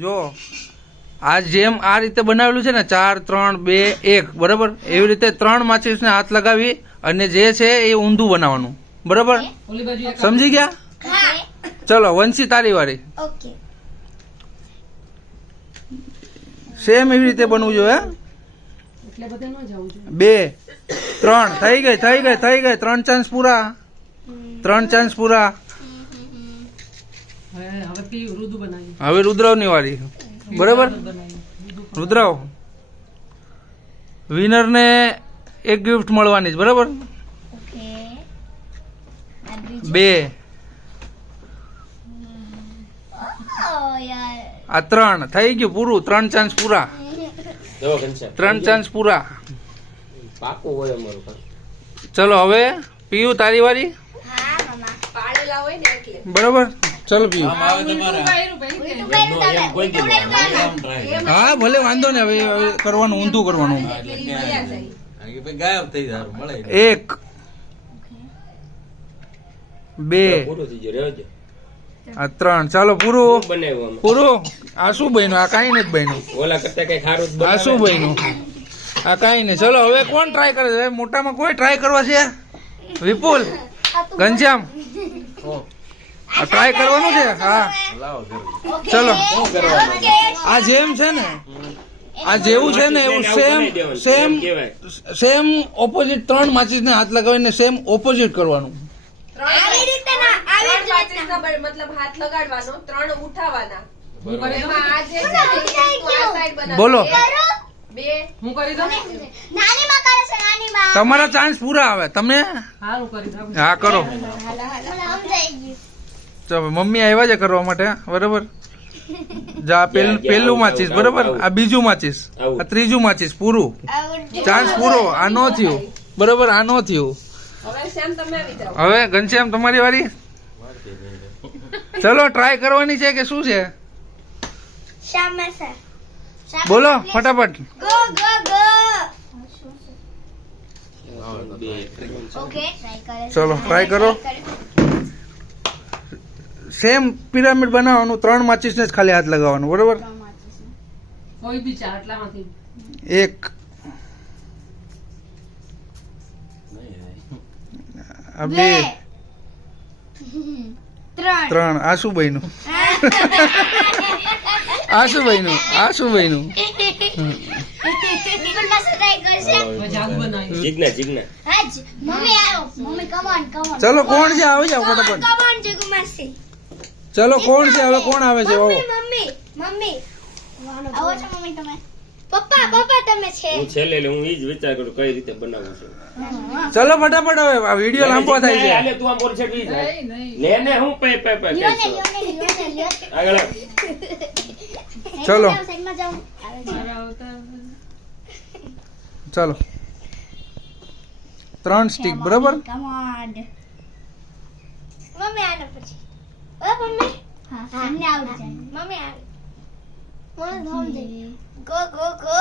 જો આ જેમ આ રીતે બનાવેલું છે ને 4 3 2 1 બરાબર એવી રીતે 3 માચીસને હાથ લગાવી અને જે છે એ ઊંધું બનાવવાનું બરાબર સમજી ગયા ચલો વંશી તારી વારી ઓકે સેમ એવી રીતે બનવું જોઈએ 2 3 થઈ ગઈ 3 ચાન્સ પૂરા 3 ચાન્સ પૂરા હવે રુદ્રવની વારી બરાબર રુદ્રવ વિનર ને એક ગિફ્ટ મળવાની છે બરાબર ઓકે 2 ઓ યાર આ 3 થઈ ગયું પૂરું 3 ચાન્સ પૂરા 3 ચાન્સ પૂરા પાકું હોય અમારું ચલો હવે પીયુ તારી વારી હા મમ્મા પાડેલા હોય ને એટલે બરાબર ચલો પીયુ હા ભલે વાંધો ને હવે કરવાનું ઊંધું કરવાનું 1 2 પૂરું થઈ ગયું રહેજો આ 3 ચાલો પૂરું બનાવ્યું પૂરું આ શું બન્યું આ કાંઈ નથી બન્યું ઓલા કરતા કઈ ખારું જ આ શું બન્યું આ કાંઈ નહીં ચલો હવે કોણ ટ્રાય કરે છે મોટામાં કોઈ ટ્રાય કરવા છે વિપુલ ઘનશ્યામ આ ટ્રાય કરવાનું છે હા ચલો આ જેમ છે ને આ જેવું છે ને એવું સેમ ઓપોઝિટ 3 માચીસને હાથ લગાવીને સેમ ઓપોઝિટ કરવાનું આવી રીતે ના આવી ત્રણ માચીસના મતલબ હાથ લગાડવાનો 3 ઉઠાવવાના એમાં આ જે છે ને, આ side બનાવવાની. બોલો 2 હું કરી દઉં નાની માં કરે છે નાની માં તમારા ચાન્સ પૂરા આવે તમે સારું કરી દઉં હા કરો મને સમજાઈ ગયું ચાલો મમ્મી આવ્યા છે કરવા માટે બરાબર જા પેલું માચીસ બરાબર આ બીજું માચીસ આ ત્રીજું માચીસ પૂરું ચાન્સ પૂરો આ નો થયું બરાબર આ નો થયું હવે શ્યામ તમે આવી જાઓ હવે ઘનશ્યામ તમારી વારી ચલો ટ્રાય કરવાની છે કે શું છે શામે છે બોલો ફટાફટ go go go okay try કરે ચલો ટ્રાય કરો સેમ પિરામિડ બનાવવાનું 3 માચીસને જ ખાલી હાથ લગાવવાનું બરાબર કોઈ બી ચાર એટલામાંથી 1 આ 2 3 આ શું બન્યું આ શું બન્યું આ શું બન્યું જાદુ બનાવ્યું જીજ્ઞા હજ મમ્મી આવો મમ્મી કમ ઓન ચલો કોણ છે આવી જાવ ફટાફટ કમ ઓન જગુમાસી ચલો કોણ છે હવે કોણ આવે છે આવો મમ્મી મમ્મી આવો છો મમ્મી તમે પપ્પા પપ્પા તમે છે હું છેલ્લે હું ઈ જ વિચાર કરું કઈ રીતે બનાવવું છે ચલો ફટાફટ હવે આ વિડિયો લાંબો થાય છે હાલે તું આમ બોરછેટ વી જાય ને હું પે લ્યો ને લ્યો આગળ ચલો સાઈડમાં જાઓ ચલો 3 સ્ટિક બરાબર કમ ઓન મમ્મી આને પછી ઓ મમ્મી હા સામને આવડી જાય મમ્મી આવે મને ધોમ દે ગો ગો ગો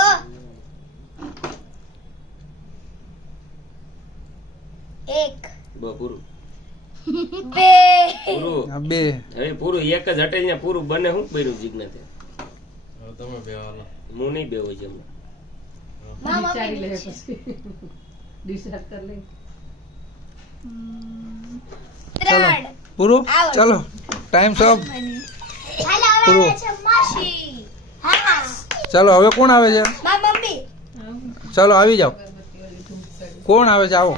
એક પૂરું બે પૂરું આ 2 હવે પૂરું એક જ હટે ને પૂરું બને હું બન્યું જીજ્ઞા તે હું નહીં બેવો છે વિચારી લે પછી ડિસાઈડ કરી લે ત્રણ પૂરું ચલો ટાઈમ સ્ટોપ હાલો પૂરું. આવે છે માસી હા ચલો હવે કોણ આવે છે મા મમ્મી ચલો આવી જાઓ કોણ આવે છે આવો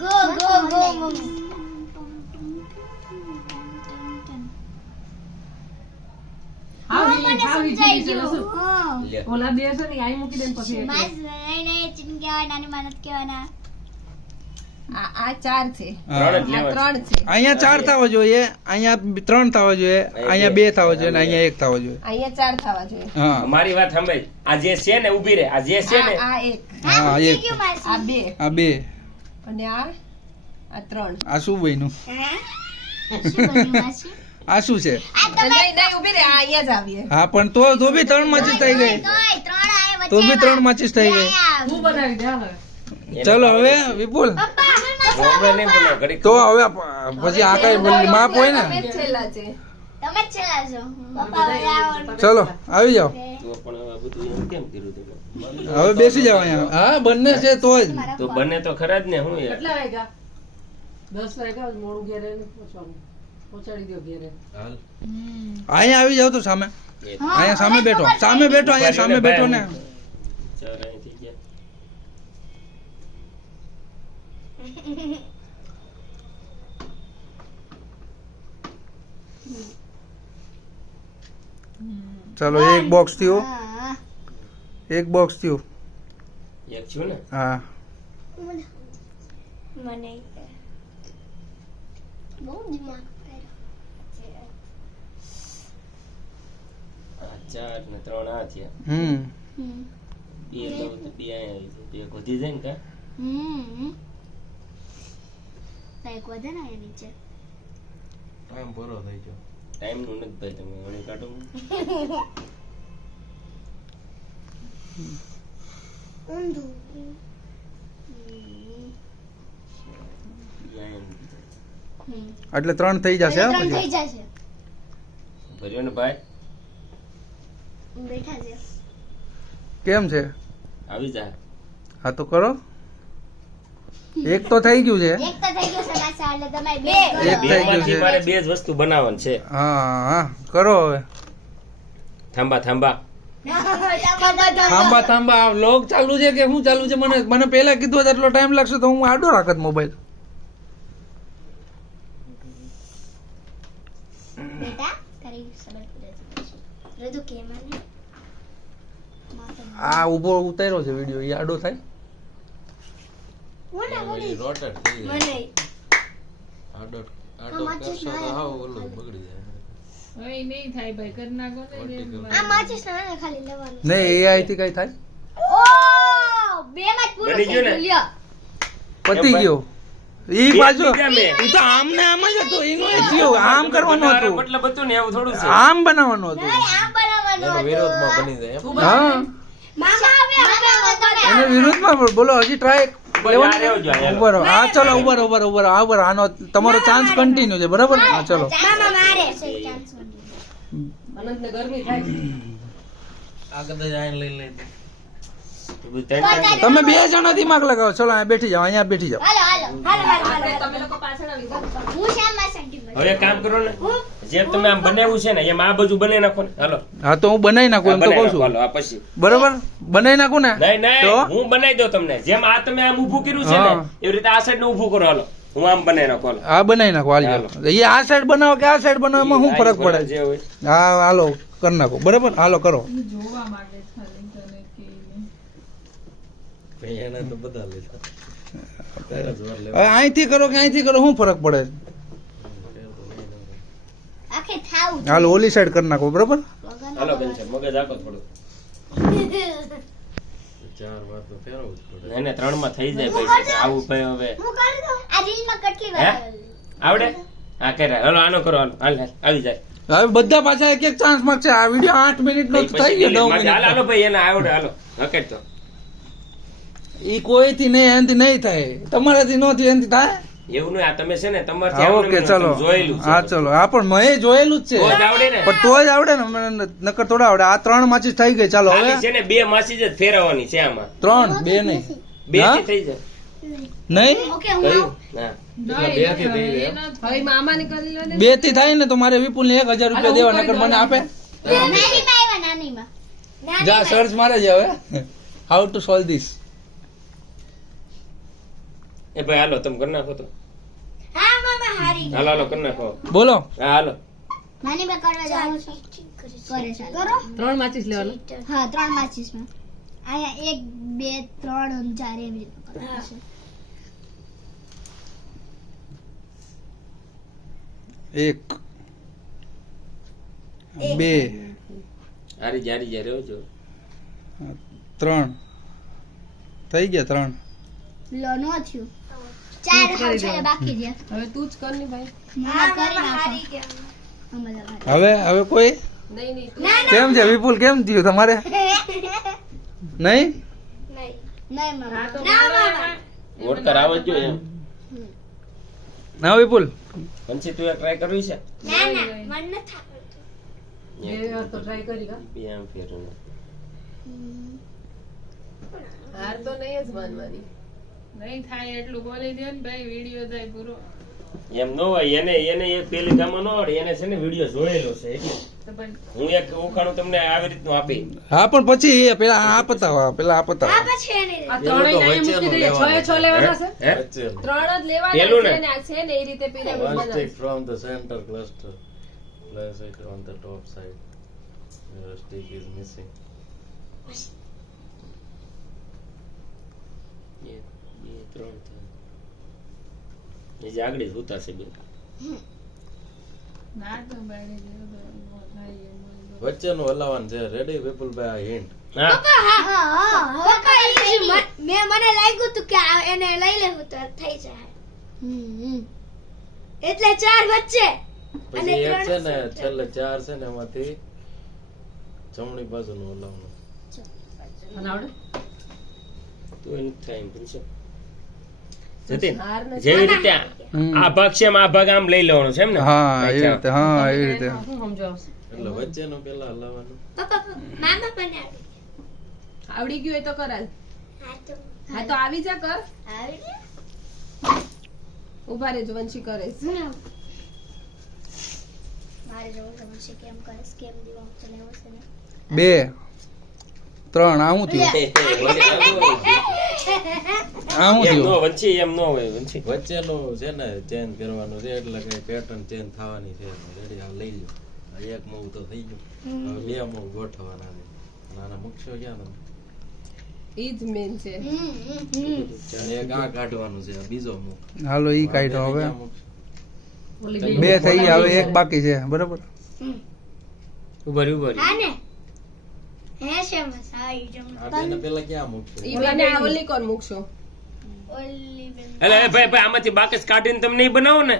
ગો ગો ગો મમ્મી મને સમજાઈ ગયું હા ઓલા બે છે ને આઈ મૂકી દે ને પછી માસ નહીં ચિન કહેવાય નાની માનત કહેવાના આ 4 છે ત્રણ જ આ લેવા 3 છે અહીંયા 4 થવા જોઈએ અહીંયા 3 થવા જોઈએ અહીંયા 2 થવા જોઈએ અને અહીંયા 1 થવા જોઈએ અહીંયા 4 થવા જોઈએ હા મારી વાત સમજ આ જે છે ને ઊભી રહે આ જે છે ને આ 1 હા હા, સમજી એક. ગયું માસી આ 2 આ 2 અને આ 3 આ શું બન્યું હા શું બન્યું માસી આ શું છે આ તમે નહીં નહીં ઊભી રહે આ અહીંયા જ આવીએ હા પણ તો બી 3 માચીસ થઈ ગઈ તોય ત્રણ આયા તો બી 3 માચીસ થઈ ગઈ તું બનાવી દે હવે ચલો હવે વિપુલ પપ્પા હમણાં નહીં બોલે, ઘડીક. તો હવે પછી આ કઈ માપ હોય ને. તમે જ છેલ્લા છે. તમે જ છેલ્લા છો પપ્પા હવે આવો. ચલો આવી જાઓ. તો પણ હવે બધું એમ કેમ કર્યું તમે? હવે બેસી જાઓ અહીંયા. હા બંને છે તો જ. તો બને તો ખરા જ ને હું યાર. કેટલા વાગ્યા 10 વાગ્યા મોડું ઘેરે ને પહોંચવાનું પહોંચાડી દો ઘેરે અહીંયા આવી જાઓ તો સામે. અહીંયા સામે બેઠો. સામે બેઠો. અહીંયા સામે બેઠો ને. ચાર અહીંથી ગયા. ચલો એક બોક્સ થયું. હા એક બોક્સ થયું. એક છું ને. હા મને બહુ દિમાગ કર્યો. આ ચાર ને ત્રણ આ થયા. હમ બે તો બે અહીંયા આવી જાય. બે વધી જાય ને કા? એક વધે ને અહીંયા નીચે. ટાઈમ નું નથી ભાઈ, તમે વળી કાઢો. ઊંધું. એટલે 3 થઈ જશે હા ત્રણ થઈ પછી. જશે. ભર્યો ને ભાઈ, બેઠા છે. કેમ છે? આવી જા. હા તો કરો. એક તો થઈ ગયું છે. એક તો થઈ ગયો છે માસા, એટલે તમારે બે એક થઈ ગયું બેમાંથી છે. મારે બે જ વસ્તુ બનાવવાની છે. હા હા કરો હવે. થાંભા થાંભા. થાંભા થાંભા આ વ્લોગ ચાલુ છે કે શું ચાલુ છે? મને પહેલા કીધું હોત એટલો ટાઈમ લાગશે તો હું આડો રાખત મોબાઈલ. બેટા તારી સબર પૂરે છે. રદુ કે મને આ ઊભો ઉતાર્યો છે વિડિયો. એ આડો થાય. મને હવે નહીં થાય ભાઈ કરી નાખો ને આ માચીસ ના ખાલી લેવાનું. નહીં એઆઈ થી કઈ થાય? ઓ બે માં જ પૂરું બની થઈ ગયું ને? ગયું. લ્યો. પતી ગયો. ઈ પાછો બીજા મેં. ઈ તો આમ ને આમ જ હતો. એનો એ થયો. આમ કરવાનું હતું. મતલબ હતું ને એવું થોડું છે. આમ બનાવવાનું હતું. નહીં, આમ બનાવવાનું હતું. હા મામા હવે એને વિરુદ્ધમાં બોલો. હજી ટ્રાય ભાઈ, આ રહ્યો જો, આ ઉભો રહો. હા ચલો ઉભો રહો, ઉભો રહો, ઉભો રહો. હા ઉભો રહો. આનો તમારો ચાન્સ કન્ટિન્યુ છે બરાબર? હા ચલો. મામા મારે અનંતને ગરમી થાય ત્રણ- તમે 2 જણા દિમાગ લગાવો. ચલો અહીંયા બેઠી જાઓ. અહીંયા બેઠી જાઓ. હાલો હાલો હાલો હાલો આપણે તમે લોકો પાછળ આવી જાઓ. હું શ્યામમાં સંગીત હવે એક કામ કરો ને, જેમ તમે આમ બનાવ્યું છે ને એમ આ બાજુ બનાવી નાખો ને. હાલો હા તો હું બનાવી નાખું એમ તો બનાવી કહું નાખો, છું. હાલો, આ પછી બરાબર બનાવી નાખું ને? નહીં નહીં તો હું બનાવી દઉં તમને. જેમ આ તમે આમ ઊભું કર્યું છે ને હા. એવી રીતે આ સાઈડ નું ઊભું કરો. હાલો હું આમ બનાવી નાખો. હાલો હા બનાવી નાખો. હાલ હાલો. એ આ સાઈડ બનાવો કે આ સાઈડ બનાવો એમાં શું ફરક પડે? જે હોય. હા હાલો કરી નાખો. બરાબર હાલો કરો. જોવા માંગે છે ખાલી તને કે હવે અહીંથી કરો કે અહીંથી કરો શું ફરક પડે? આખે થાવું હાલો ઓલી સાઈડ કરી નાખો. બરાબર હાલો બેન છે મગજ આખો થોડું. નહીં 3 માં થઈ જાય ભાઈ. આવું ભાઈ હવે હું કરી દઉં. આ રીલમાં કેટલી હે? વાર આવડે? હા કરે. હાલો આનો કરો. હાલો હાલ હાલ આવી જાય. હવે બધા પાછા એક એક ચાન્સ માંગશે. આ વિડીયો 8 મિનિટ નો પછી થઈ ગયો. 9 હાલ હાલો મિનિટ ભાઈ એને આવડે. હાલો હકેટ તો ઈ કોઈથી નહીં એનાથી નહીં થાય. તમારાથી ન થયું એનાથી થાય. એવું નહીં. આ તમે છે ને તમારથી હા આવડે ઓકે ને, ચલો. તમે જોયેલું છે. હા ચલો. હા પણ મેં જોયેલું જ તો જ છે આવડે ને. પણ તો જ આવડે ને. મને નકર થોડા આવડે. આ 3 માચીસ થઈ ગઈ. ચાલો ખાલી હવે છે ને 2 માસી જ ફેરવવાની છે આમાં. 3 2 નહીં 2 હા? થી થઈ જાય. નહીં ઓકે હું કયું? ના ભાઈ મામાને કરી લો ને 2 થી થાય ને તો મારે વિપુલ ને 1000 રૂપિયા દેવા. નકર મને આપે. નાનીમાં આવ્યા નાનીમાં જા સર્ચ મારે છે હવે. How to solve this. એ ભાઈ હાલો તમે કરી નાખો તો. હા મામા હારી હાલો હાલો કરી નાખો. બોલો. હા હાલો. નાનીમાં કરવા જાવ છો કરે છે કરો 3 માચીસ લેવાનો હા 3 માચીસમાં અહીંયા 1 2 3 4 એવી રીતે કરવાનું છે. 1 2 હારી જારી જા રહ્યો છો. 3 થઈ ગયા 3. લો નો થયું 4 હાવ છે બાકી છે હવે તું જ કર ને ભાઈ હા કરી નાખો હવે હવે કોઈ નહીં નહીં ના કેમ છે વિપુલ? કેમ થયું તમારે? નહીં નહીં મામા ના મામા વોટકર આવે જ જોઈએ એમ. ના વિપુલ વંશી તું ટ્રાય કરવી છે ના ના મને નથી આવડતું. બે વાર તો ટ્રાય કરી કા બે આમ ફેરવું હાર તો નહીં જ માનવાની. નહીં થાય એટલું બોલી દો ને ભાઈ, વિડીયો થાય પૂરો. એમ ન હોય એને એને એ પેલી ગામમાં ન આવડે એને છે ને વિડીયો જોયેલો છે એટલે તો પણ હું એક ઉખાણું તમને આવી રીતનું આપી હા પણ પછી એ પેલા આ પતાવો પેલા આ પતાવો આ પછી એની આ ત્રણેય અહીંયા મૂકી દઈએ 6 એ 6 લેવાના છે હે ત્રણ જ લેવાના પેલું ને? છે ને આ છે ને એ રીતે પિરામિડ One બનાવશે. stick from the center cluster. Place it on the top side. Your stick is missing. બે ત્રણ થાય. એ જે આગળ હોતા છે બે ના તો બાળી દે તો ન થાય એમ હોય. વચ્ચેનું હલાવવાનું છે રેડી વિપુલભાઈ હિન્ટ હા પપ્પા easy. મેં મને લાગ્યું તું કે આ એને લઈ લેવું તો થઈ જાય. એટલે 4 વચ્ચે અને પછી એક છે ત્રણ ને છેલ્લે 4 છે ને એમાંથી જમણી બાજુનું હલાવવાનું અને આવડે તો એને થાય એમ પૂછો જતીન હાર નથી. જેવી રીતે આ ભાગ છે એમ આ ભાગ આમ લઈ લેવાનો છે એમ ને હા એવી રીતે હા એવી રીતે શું સમજાવશે એટલે વચ્ચેનું પેલા હલાવવાનું પપ્પા મામા પણ આવડી ગયું હોય તો કરાય. હા તો આવી જા કર. આવી ગયું? ઉભા રહેજો વંશી કરે છે. મારે જોવું છે પછી કેમ કરે કેમ દીવા ચલે હશે ને 2 3 આ હું થયું આ હું એમ થયું નો વંશી એમ નો હોય વંશી વચ્ચેનું છે ને ચેન્જ કરવાનું છે એટલે કે પેટર્ન ચેન્જ થવાની છે રેડી આ લઈ લો આ એક મૂવ તો થઈ ગયું હવે બે મૂવ ગોઠવવાના છે નાના મૂકશો ક્યાં તમે ઈ જ મેન છે. અને એક આ કાઢવાનું છે આ બીજો મૂવ હાલો ઈ કાઢ્યો હવે ક્યાં મૂકશો? ઓલી 2 થઈ ગયા હવે એક બાકી છે બરાબર ઉભા ઉભા હા ને હે છે મસાઈ જમ આ બેને પેલા ક્યાં મૂકશો ઈ બને આ ઓલી કોણ મૂકશો? ઓલી બેન એટલે એ ભાઈ ભાઈ આમાંથી બાકસ કાઢીને તમને ઈ બનાવો ને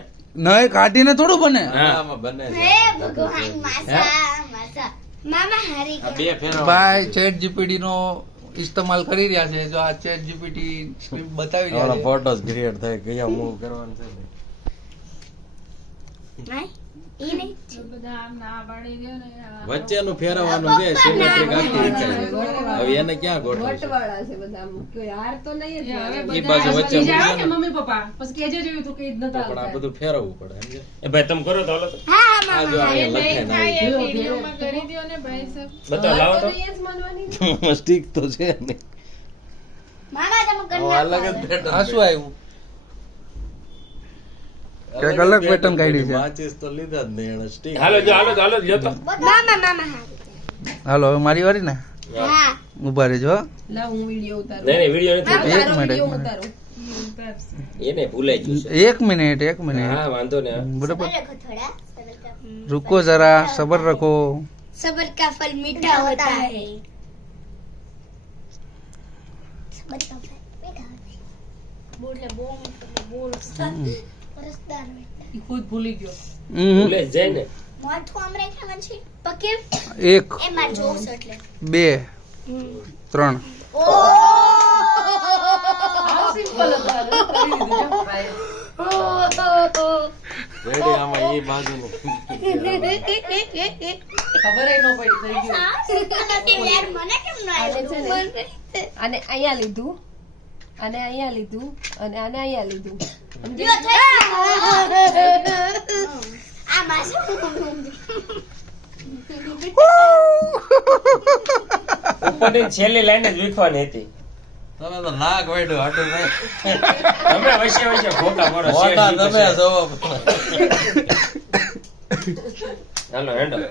નહીં કાઢીને થોડું બને આમાં બને છે હે ભગવાન માસા મામા હારી આ બે ફેરવા ભાઈ ચેટ જીપીટી નો ઇસ્તેમાલ કરી રહ્યા છે જો આ ચેટ જીપીટી સ્ક્રિપ્ટ બતાવી રહ્યા હમણાં છે ફોટોસ ક્રિએટ થાય કયા મૂવ કરવાનું છે ને નહીં ઈ નહીં તો બધા આમ ના પાડી દો ને આ વચ્ચેનું ફેરવવાનું છે સિમેટ્રિક આખી રીતે હવે એને ક્યાં ગોઠવશું વટવાળા છે બધા કોઈ હાર તો નહીં જ હવે માનવાની. ઈ બાજુ વચ્ચે બીજા આવે મૂકવાનું. ને મમ્મી પપ્પા પછી કેજે જેવું તો કે જ નતા પણ આ આવતા બધું ફેરવવું પડે સમજે એ ભાઈ તમે કરો તો હાલો તો હા આ જો અહીંયા લખે નહીં ને થાય એ વિડીયોમાં કરી દો ને ભાઈ સાહેબ. બતાવો લાવો તો નહીં જ માનવાની. સ્ટીક તો છે ને મામા તમે હવે કરી અલગ જ pattern આ શું આવ્યું કંઈક અલગ pattern કાઢી છે. માચીસ તો લીધા જ નહીં એને સ્ટીક હાલો જો હાલો લ્યો તો મામા હારી હાલો હવે મારી વારી ને હા ઉભા રહેજો હો. લાવ હું વિડિયો ઉતારું. નહીં નહીં વિડીયો નથી એક તારો મિનિટ, વિડિયો એક મિનિટ. ઉતારું. એને ભૂલાઈ ગયું છે 1 મિનિટ 1 મિનિટ હા વાંધો ને બરાબર रखो थोड़ा सबर का रुको जरा सबर रखो सबर का फल मीठा होता है सबर का फल मीठा होता है बोल बोल रसदार बेटा ઈ ખુદ ભૂલી ગયો ભૂલે જ જાય ને માથું આમ રાખવાનું છે પકે 1 એ માર જોઉં છું એટલે 2 3 ઓ સિમ્પલ હતા કરી દીધું જો ભાઈ રેડી આમાં એ બાજુનું ખબર ય ન પડી થઈ ગયું યાર મને કેમ ના આને છે ને, આવ્યું આને અહીંયા લીધું અને અહીંયા લીધું અને આને અહીંયા લીધું. લ્યો થઈ આ માસું ઉપરની છેલ્લી લાઈન જ વીખવાની હતી તમે તો નાક વાઢ્યું હાટું નહીં તમે વચ્ચે વચ્ચે ખોટા મારો મોટા તમે જોવો હાલો હેન્ડલ